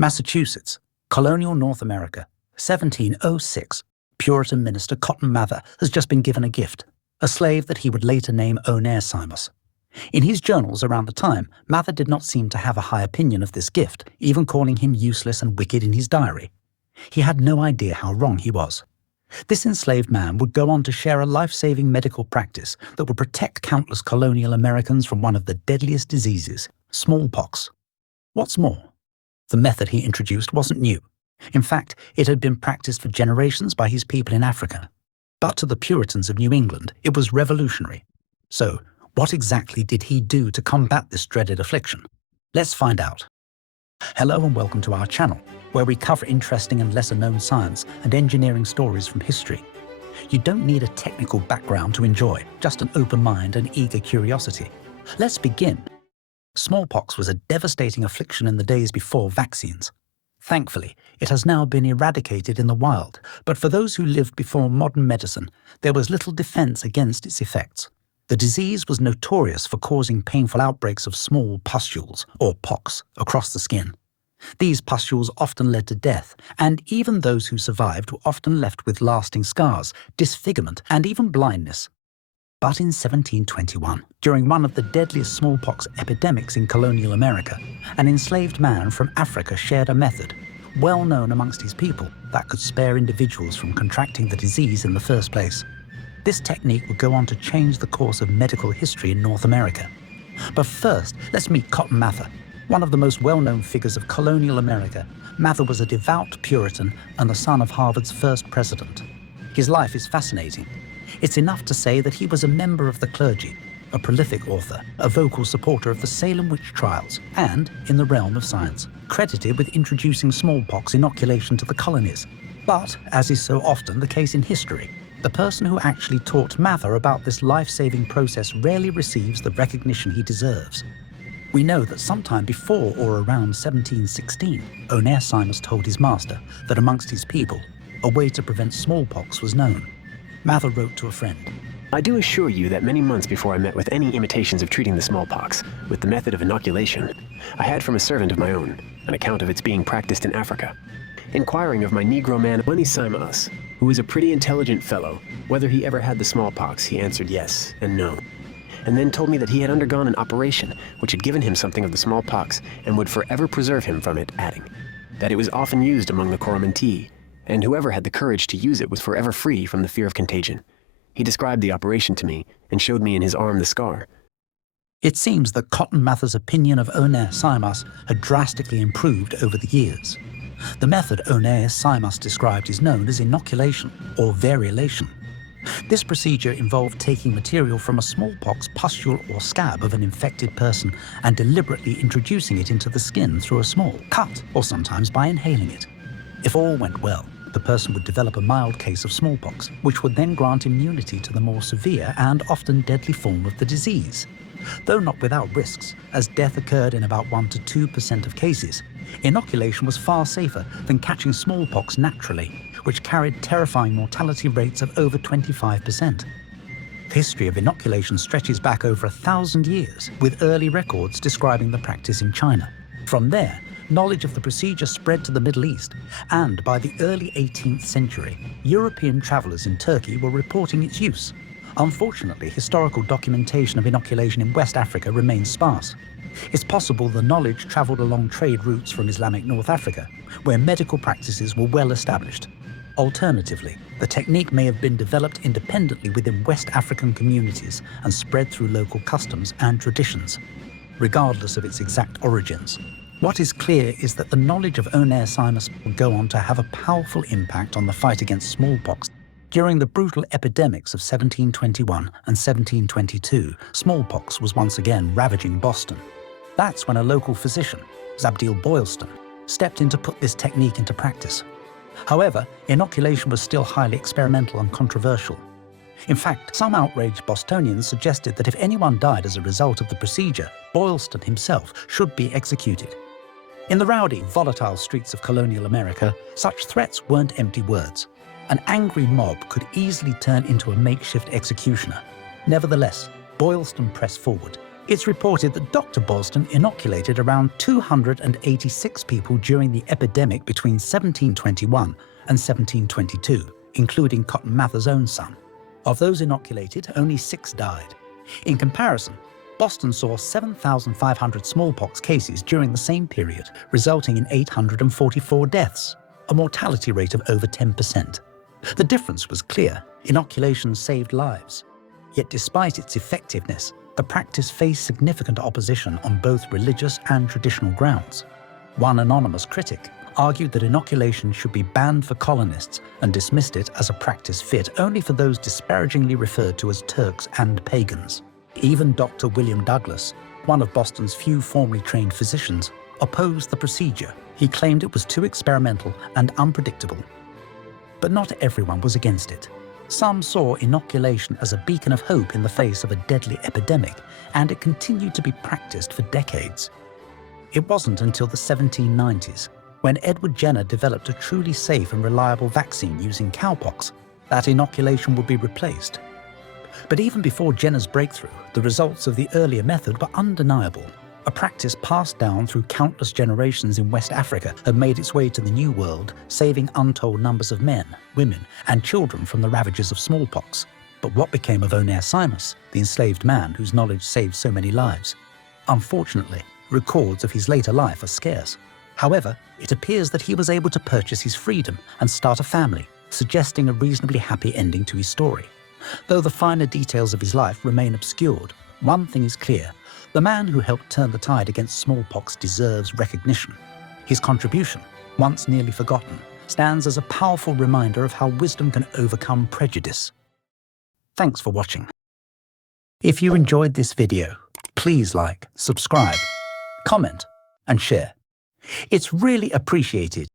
Massachusetts, colonial North America, 1706. Puritan minister Cotton Mather has just been given a gift, a slave that he would later name Onesimus. In his journals around the time, Mather did not seem to have a high opinion of this gift, even calling him useless and wicked in his diary. He had no idea how wrong he was. This enslaved man would go on to share a life-saving medical practice that would protect countless colonial Americans from one of the deadliest diseases, smallpox. What's more, the method he introduced wasn't new. In fact, it had been practiced for generations by his people in Africa. But to the Puritans of New England, it was revolutionary. So, what exactly did he do to combat this dreaded affliction? Let's find out. Hello and welcome to our channel, where we cover interesting and lesser-known science and engineering stories from history. You don't need a technical background to enjoy, just an open mind and eager curiosity. Let's begin. Smallpox was a devastating affliction in the days before vaccines. Thankfully, it has now been eradicated in the wild, but for those who lived before modern medicine, there was little defense against its effects. The disease was notorious for causing painful outbreaks of small pustules, or pox, across the skin. These pustules often led to death, and even those who survived were often left with lasting scars, disfigurement, and even blindness. But in 1721, during one of the deadliest smallpox epidemics in colonial America, an enslaved man from Africa shared a method, well known amongst his people, that could spare individuals from contracting the disease in the first place. This technique would go on to change the course of medical history in North America. But first, let's meet Cotton Mather, one of the most well-known figures of colonial America. Mather was a devout Puritan and the son of Harvard's first president. His life is fascinating. It's enough to say that he was a member of the clergy, a prolific author, a vocal supporter of the Salem witch trials, and, in the realm of science, credited with introducing smallpox inoculation to the colonies. But, as is so often the case in history, the person who actually taught Mather about this life-saving process rarely receives the recognition he deserves. We know that sometime before or around 1716, Onesimus told his master that amongst his people, a way to prevent smallpox was known. Mather wrote to a friend, I do assure you that many months before I met with any imitations of treating the smallpox with the method of inoculation, I had from a servant of my own an account of its being practiced in Africa. Inquiring of my Negro man Onesimus, who was a pretty intelligent fellow, whether he ever had the smallpox, he answered yes and no, and then told me that he had undergone an operation which had given him something of the smallpox and would forever preserve him from it, adding that it was often used among the Coromantee, and whoever had the courage to use it was forever free from the fear of contagion. He described the operation to me and showed me in his arm the scar. It seems that Cotton Mather's opinion of Onesimus had drastically improved over the years. The method Onesimus described is known as inoculation, or variolation. This procedure involved taking material from a smallpox pustule or scab of an infected person and deliberately introducing it into the skin through a small cut, or sometimes by inhaling it. If all went well, the person would develop a mild case of smallpox, which would then grant immunity to the more severe and often deadly form of the disease. Though not without risks, as death occurred in about 1 to 2% of cases, inoculation was far safer than catching smallpox naturally, which carried terrifying mortality rates of over 25%. The history of inoculation stretches back over 1,000 years, with early records describing the practice in China. From there, knowledge of the procedure spread to the Middle East, and by the early 18th century, European travelers in Turkey were reporting its use. Unfortunately, historical documentation of inoculation in West Africa remains sparse. It's possible the knowledge traveled along trade routes from Islamic North Africa, where medical practices were well established. Alternatively, the technique may have been developed independently within West African communities and spread through local customs and traditions, regardless of its exact origins. What is clear is that the knowledge of Onesimus would go on to have a powerful impact on the fight against smallpox. During the brutal epidemics of 1721 and 1722, smallpox was once again ravaging Boston. That's when a local physician, Zabdiel Boylston, stepped in to put this technique into practice. However, inoculation was still highly experimental and controversial. In fact, some outraged Bostonians suggested that if anyone died as a result of the procedure, Boylston himself should be executed. In the rowdy, volatile streets of colonial America, such threats weren't empty words. An angry mob could easily turn into a makeshift executioner. Nevertheless, Boylston pressed forward, It's reported that Dr. Boylston inoculated around 286 people during the epidemic between 1721 and 1722, including Cotton Mather's own son. Of those inoculated, only 6 died. In comparison, Boston saw 7,500 smallpox cases during the same period, resulting in 844 deaths, a mortality rate of over 10%. The difference was clear. Inoculation saved lives. Yet despite its effectiveness, the practice faced significant opposition on both religious and traditional grounds. One anonymous critic argued that inoculation should be banned for colonists and dismissed it as a practice fit only for those disparagingly referred to as Turks and pagans. Even Dr. William Douglas, one of Boston's few formally trained physicians, opposed the procedure. He claimed it was too experimental and unpredictable. But not everyone was against it. Some saw inoculation as a beacon of hope in the face of a deadly epidemic, and it continued to be practiced for decades. It wasn't until the 1790s, when Edward Jenner developed a truly safe and reliable vaccine using cowpox, that inoculation would be replaced. But even before Jenner's breakthrough, the results of the earlier method were undeniable. A practice passed down through countless generations in West Africa had made its way to the New World, saving untold numbers of men, women, and children from the ravages of smallpox. But what became of Onesimus, the enslaved man whose knowledge saved so many lives? Unfortunately, records of his later life are scarce. However, it appears that he was able to purchase his freedom and start a family, suggesting a reasonably happy ending to his story. Though the finer details of his life remain obscured, one thing is clear. The man who helped turn the tide against smallpox deserves recognition. His contribution, once nearly forgotten, stands as a powerful reminder of how wisdom can overcome prejudice. Thanks for watching. If you enjoyed this video, please like, subscribe, comment, and share. It's really appreciated